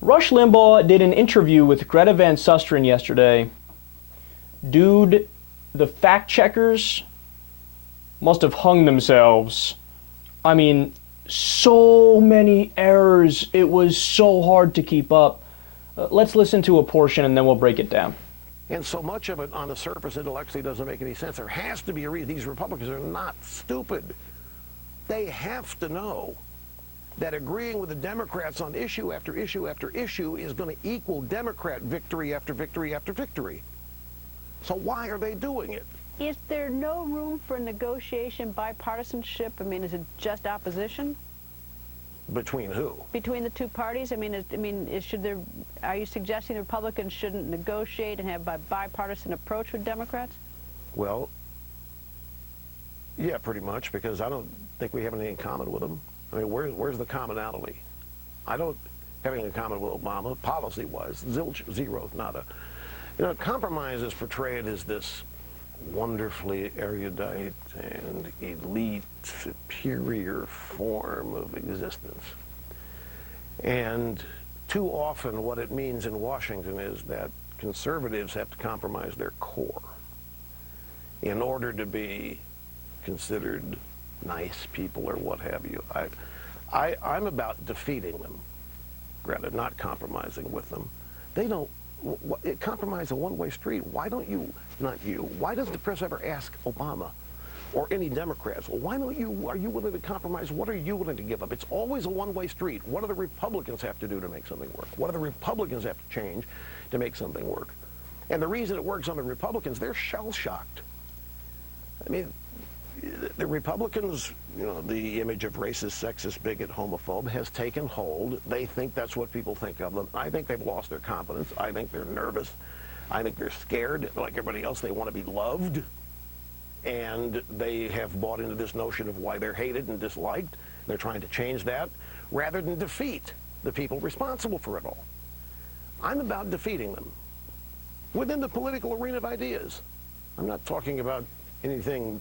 Rush Limbaugh did an interview with Greta Van Susteren yesterday. Dude, the fact checkers must have hung themselves. I mean, so many errors. It was so hard to keep up. Let's listen to a portion and then we'll break it down. And so much of it on the surface intellectually doesn't make any sense. There has to be a reason. These Republicans are not stupid. They have to know that agreeing with the Democrats on issue after issue after issue is going to equal Democrat victory after victory after victory. So why are they doing it? Is there no room for negotiation, bipartisanship? I mean, is it just opposition? Between who? Between the two parties? Are you suggesting the Republicans shouldn't negotiate and have a bipartisan approach with Democrats? Well, yeah, pretty much, because I don't think we have anything in common with them. I mean, where's the commonality? I don't have anything in common with Obama, policy-wise. Zilch, zero, nada. You know, compromise is portrayed as this wonderfully erudite and elite, superior form of existence. And too often what it means in Washington is that conservatives have to compromise their core in order to be considered nice people or what have you. I'm about defeating them, Greta, not compromising with them. They don't compromise a one-way street. Why don't you, not you, why does the press ever ask Obama or any Democrats, well, why don't you, are you willing to compromise? What are you willing to give up? It's always a one-way street. What do the Republicans have to do to make something work? What do the Republicans have to change to make something work? And the reason it works on the Republicans, they're shell-shocked. I mean, the Republicans, you know, the image of racist, sexist, bigot, homophobe has taken hold. They think that's what people think of them. I think they've lost their confidence. I think they're nervous. I think they're scared. Like everybody else, they want to be loved. And they have bought into this notion of why they're hated and disliked. They're trying to change that rather than defeat the people responsible for it all. I'm about defeating them within the political arena of ideas. I'm not talking about anything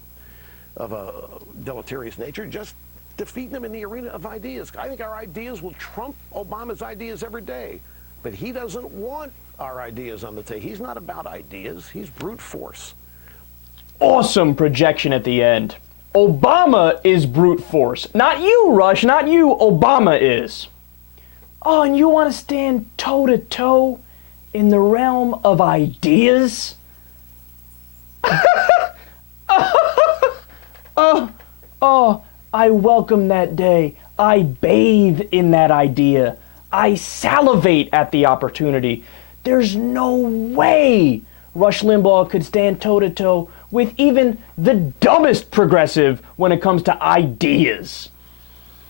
of a deleterious nature, just defeating them in the arena of ideas. I think our ideas will trump Obama's ideas every day, but he doesn't want our ideas on the table. He's not about ideas, he's brute force. Awesome projection at the end. Obama is brute force. Not you, Rush, not you, Obama is. Oh, and you want to stand toe-to-toe in the realm of ideas? Oh, I welcome that day. I bathe in that idea. I salivate at the opportunity. There's no way Rush Limbaugh could stand toe-to-toe with even the dumbest progressive when it comes to ideas.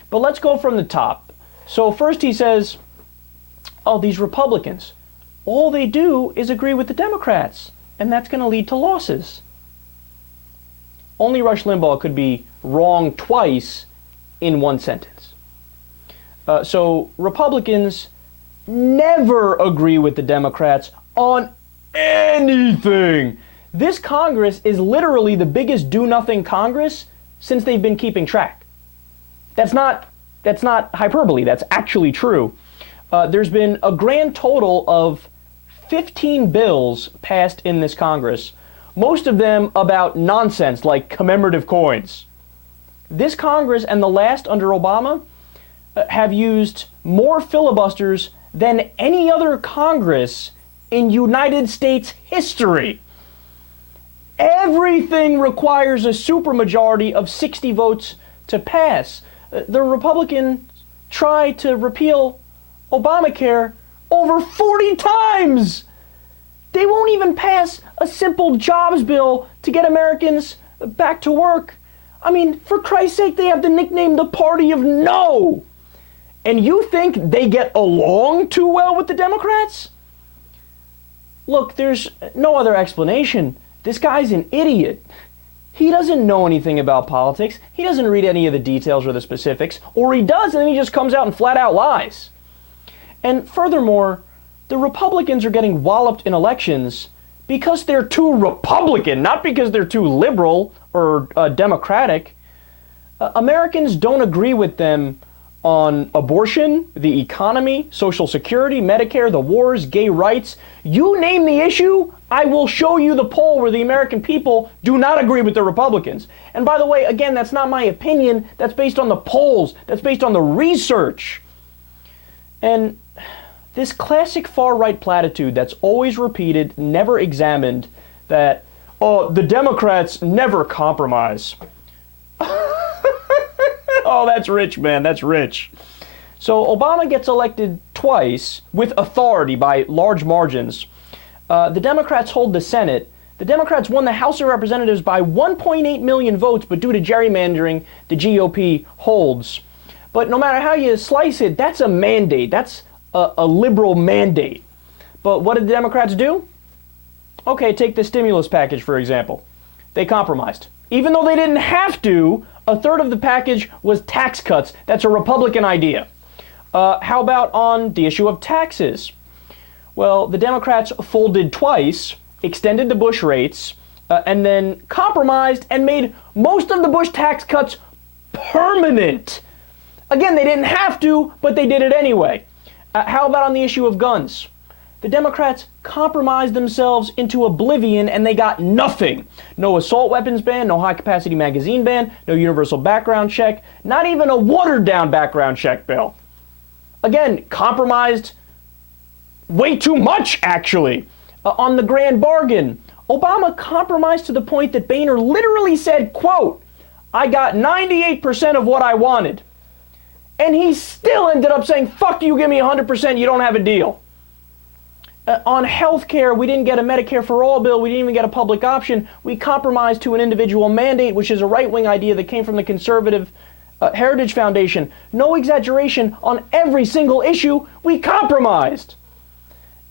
But let's go from the top. So first he says, oh, these Republicans, all they do is agree with the Democrats, and that's going to lead to losses. Only Rush Limbaugh could be wrong twice in one sentence. So Republicans never agree with the Democrats on anything. This Congress is literally the biggest do-nothing Congress since they've been keeping track. That's not hyperbole. That's actually true. There's been a grand total of 15 bills passed in this Congress, most of them about nonsense like commemorative coins. This Congress and the last under Obama have used more filibusters than any other Congress in United States history. Everything requires a supermajority of 60 votes to pass. The Republicans tried to repeal Obamacare over 40 times. They won't even pass a simple jobs bill to get Americans back to work. I mean, for Christ's sake, they have the nickname the Party of No. And you think they get along too well with the Democrats? Look, there's no other explanation. This guy's an idiot. He doesn't know anything about politics. He doesn't read any of the details or the specifics, or he does, and then he just comes out and flat out lies. And furthermore, the Republicans are getting walloped in elections because they're too Republican, not because they're too liberal or democratic. Americans don't agree with them on abortion, the economy, Social Security, Medicare, the wars, gay rights. You name the issue, I will show you the poll where the American people do not agree with the Republicans. And by the way, again, that's not my opinion. That's based on the polls. That's based on the research. And this classic far-right platitude that's always repeated, never examined, that, oh, the Democrats never compromise. Oh, that's rich, man. That's rich. So Obama gets elected twice with authority by large margins. The Democrats hold the Senate. The Democrats won the House of Representatives by 1.8 million votes, but due to gerrymandering, the GOP holds. But no matter how you slice it, that's a mandate. That's a liberal mandate. But what did the Democrats do? Okay, take the stimulus package, for example. They compromised. Even though they didn't have to, a third of the package was tax cuts. That's a Republican idea. How about on the issue of taxes? Well, the Democrats folded twice, extended the Bush rates, and then compromised and made most of the Bush tax cuts permanent. Again, they didn't have to, but they did it anyway. How about on the issue of guns? The Democrats compromised themselves into oblivion and they got nothing. No assault weapons ban, no high-capacity magazine ban, no universal background check, not even a watered-down background check bill. Again, compromised way too much, actually. On the grand bargain, Obama compromised to the point that Boehner literally said, quote, I got 98% of what I wanted. And he still ended up saying, fuck you, give me 100%, you don't have a deal. On health care, we didn't get a Medicare for All bill. We didn't even get a public option. We compromised to an individual mandate, which is a right-wing idea that came from the Conservative Heritage Foundation. No exaggeration, on every single issue, we compromised.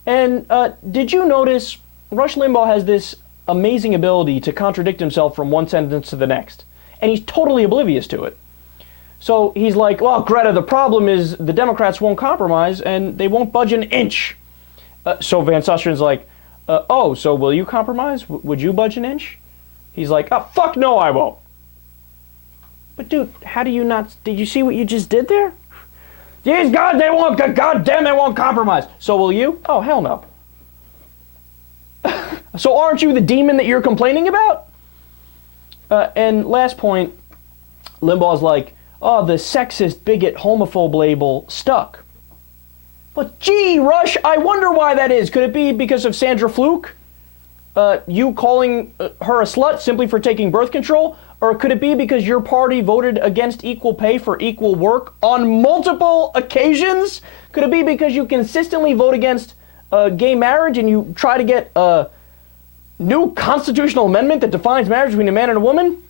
And did you notice Rush Limbaugh has this amazing ability to contradict himself from one sentence to the next. And he's totally oblivious to it. So he's like, well, Greta, the problem is the Democrats won't compromise and they won't budge an inch. So Van Susteren's like, oh, so will you compromise? Would you budge an inch? He's like, oh, fuck no, I won't. But dude, how do you not, did you see what you just did there? Yes, God, they won't, goddamn, they won't compromise. So will you? Oh, hell no. So aren't you the demon that you're complaining about? And last point, Limbaugh's like, oh, the sexist, bigot, homophobe label stuck. But gee, Rush, I wonder why that is. Could it be because of Sandra Fluke? You calling her a slut simply for taking birth control? Or could it be because your party voted against equal pay for equal work on multiple occasions? Could it be because you consistently vote against gay marriage and you try to get a new constitutional amendment that defines marriage between a man and a woman?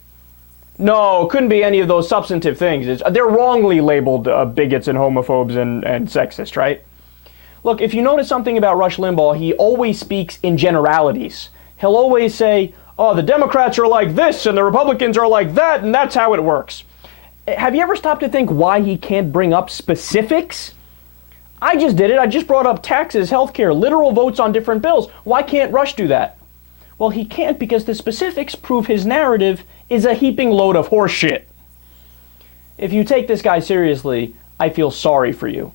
No, it couldn't be any of those substantive things. They're wrongly labeled bigots and homophobes and sexist, right? Look, if you notice something about Rush Limbaugh, he always speaks in generalities. He'll always say, oh, the Democrats are like this and the Republicans are like that, and that's how it works. Have you ever stopped to think why he can't bring up specifics? I just did it. I just brought up taxes, healthcare, literal votes on different bills. Why can't Rush do that? Well, he can't because the specifics prove his narrative is a heaping load of horseshit. If you take this guy seriously, I feel sorry for you.